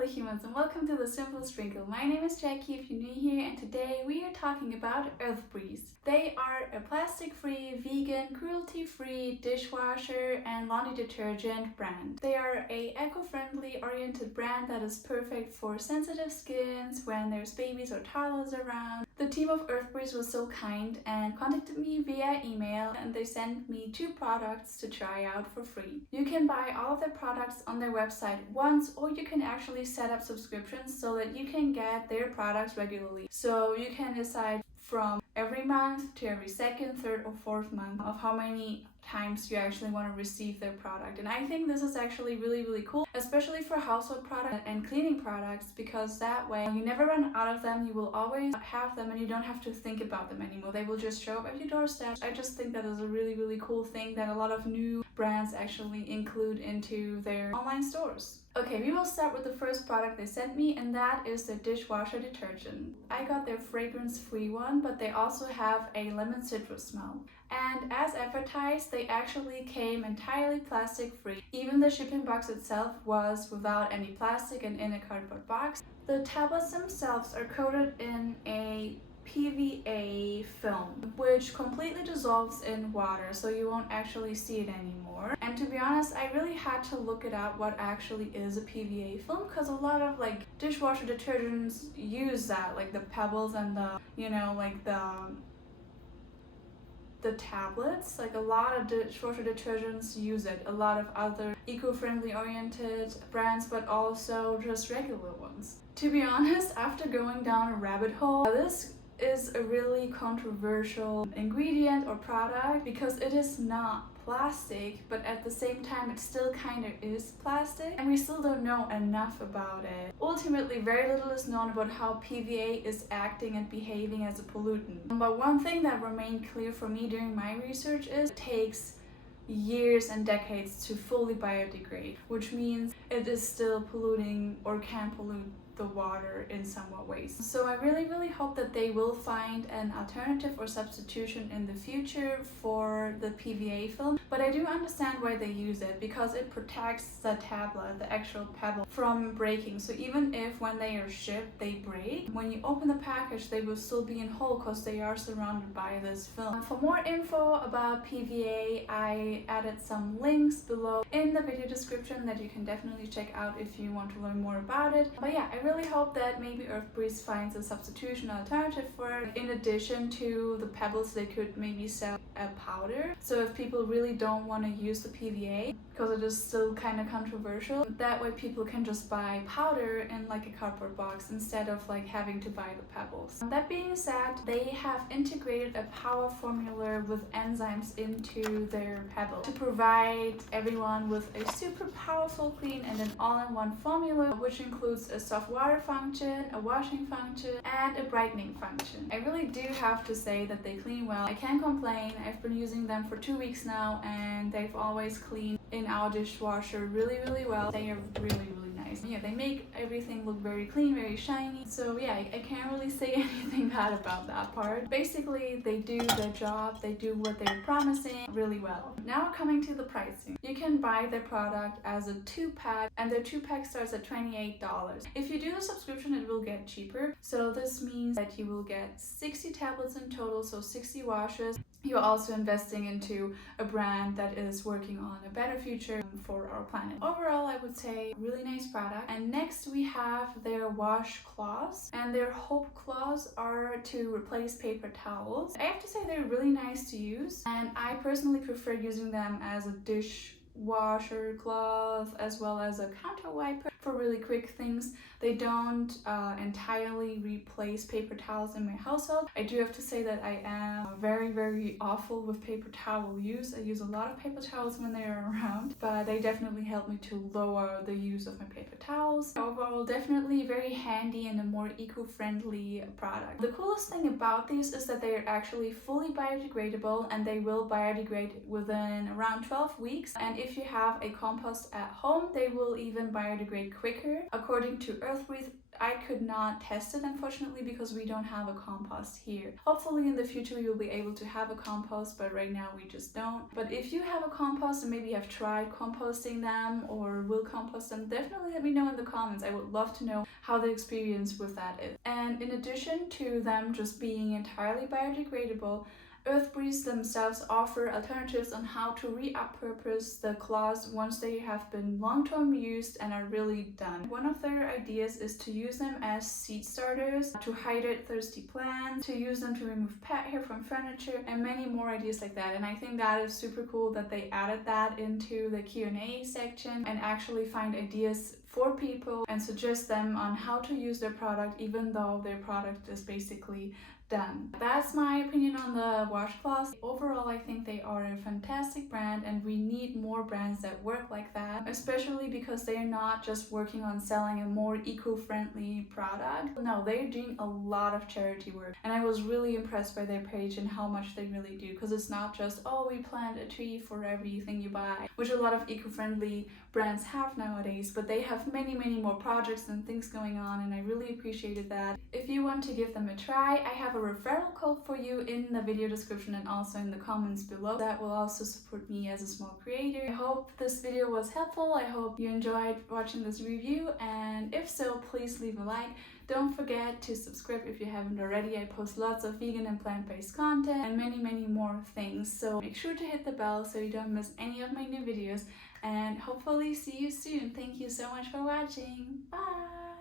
lovely humans, and welcome to The Simple Sprinkle. My name is Jackie if you're new here, and today we are talking about Earth Breeze. They are a plastic-free, vegan, cruelty-free dishwasher and laundry detergent brand. They are a eco-friendly oriented brand that is perfect for sensitive skins when there's babies or toddlers around. The team of Earth Breeze was so kind and contacted me via email, and they sent me 2 products to try out for free. You can buy all of their products on their website once, or you can actually set up subscriptions so that you can get their products regularly. So you can decide from every month to every second, third, or fourth month of how many times you actually want to receive their product. And I think this is actually really cool, especially for household products and cleaning products, because that way you never run out of them. You will always have them and you don't have to think about them anymore. They will just show up at your doorstep. I just think that is a really cool thing that a lot of new brands actually include into their online stores. Okay, we will start with the first product they sent me, and that is their dishwasher detergent. I got their fragrance-free one, but they also have a lemon citrus smell. And as advertised, they actually came entirely plastic-free. Even the shipping box itself was without any plastic and in a cardboard box. The tablets themselves are coated in a PVA film, which completely dissolves in water, so you won't actually see it anymore. And to be honest, I really had to look it up what actually is a PVA film, because a lot of dishwasher detergents use that, like the Pebbles and the tablets. Like a lot of dishwasher detergents use it, a lot of other eco-friendly oriented brands, but also just regular ones. To be honest, after going down a rabbit hole, this is a really controversial ingredient or product because it is not plastic, but at the same time it still kind of is plastic, and we still don't know enough about it. Ultimately, very little is known about how PVA is acting and behaving as a pollutant. But one thing that remained clear for me during my research is it takes years and decades to fully biodegrade, which means it is still polluting or can pollute the water in somewhat ways. So I really hope that they will find an alternative or substitution in the future for the PVA film. But I do understand why they use it, because it protects the tablet, the actual pebble, from breaking. So even if when they are shipped they break, when you open the package they will still be in whole because they are surrounded by this film. For more info about PVA, I added some links below in the video description that you can definitely check out if you want to learn more about it. But yeah, I really hope that maybe Earth Breeze finds a substitution alternative for it. In addition to the Pebbles, they could maybe sell a powder. So if people really don't want to use the PVA, because it is still kind of controversial, that way people can just buy powder in like a cardboard box instead of having to buy the Pebbles. That being said, they have integrated a power formula with enzymes into their Pebble to provide everyone with a super powerful, clean, and an all-in-one formula, which includes a soft water function, a washing function, and a brightening function. I really do have to say that they clean well. I can't complain. I've been using them for 2 weeks now, and they've always cleaned in our dishwasher really well. They are really nice. Yeah, they make everything look very clean, very shiny. So yeah, I can't really say anything bad about that part. Basically, they do their job, they do what they're promising really well. Now coming to the pricing. You can buy their product as a 2-pack, and their 2-pack starts at $28. If you do the subscription, it will get cheaper. So this means that you will get 60 tablets in total, so 60 washes. You're also investing into a brand that is working on a better future for our planet. Overall, I would say really nice product. And next we have their wash cloths, and their Hope cloths are to replace paper towels. I have to say they're really nice to use, and I personally prefer using them as a dishwasher cloth as well as a counter wiper for really quick things. They don't entirely replace paper towels in my household. I do have to say that I am very awful with paper towel use. I use a lot of paper towels when they are around, but they definitely help me to lower the use of my paper towels. Overall, definitely very handy and a more eco-friendly product. The coolest thing about these is that they are actually fully biodegradable, and they will biodegrade within around 12 weeks. And if if you have a compost at home, they will even biodegrade quicker. According to Earthbreeze, I could not test it unfortunately because we don't have a compost here. Hopefully in the future we will be able to have a compost, but right now we just don't. But if you have a compost and maybe have tried composting them or will compost them, definitely let me know in the comments. I would love to know how the experience with that is. And in addition to them just being entirely biodegradable, Earthbreeze themselves offer alternatives on how to repurpose the cloths once they have been long-term used and are really done. One of their ideas is to use them as seed starters, to hydrate thirsty plants, to use them to remove pet hair from furniture, and many more ideas like that. And I think that is super cool that they added that into the Q&A section and actually find ideas for people and suggest them on how to use their product even though their product is basically done. That's my opinion on the washcloths. Overall, I think they are a fantastic brand and we need more brands that work like that, especially because they're not just working on selling a more eco-friendly product. No, they're doing a lot of charity work, and I was really impressed by their page and how much they really do, because it's not just, oh, we plant a tree for everything you buy, which a lot of eco-friendly brands have nowadays, but they have many more projects and things going on, and I really appreciated that. If you want to give them a try, I have a referral code for you in the video description and also in the comments below. That will also support me as a small creator. I hope this video was helpful. I hope you enjoyed watching this review, and if so, please leave a like. Don't forget to subscribe if you haven't already. I post lots of vegan and plant-based content and many more things, so make sure to hit the bell so you don't miss any of my new videos, and hopefully see you soon. Thank you so much for watching. Bye!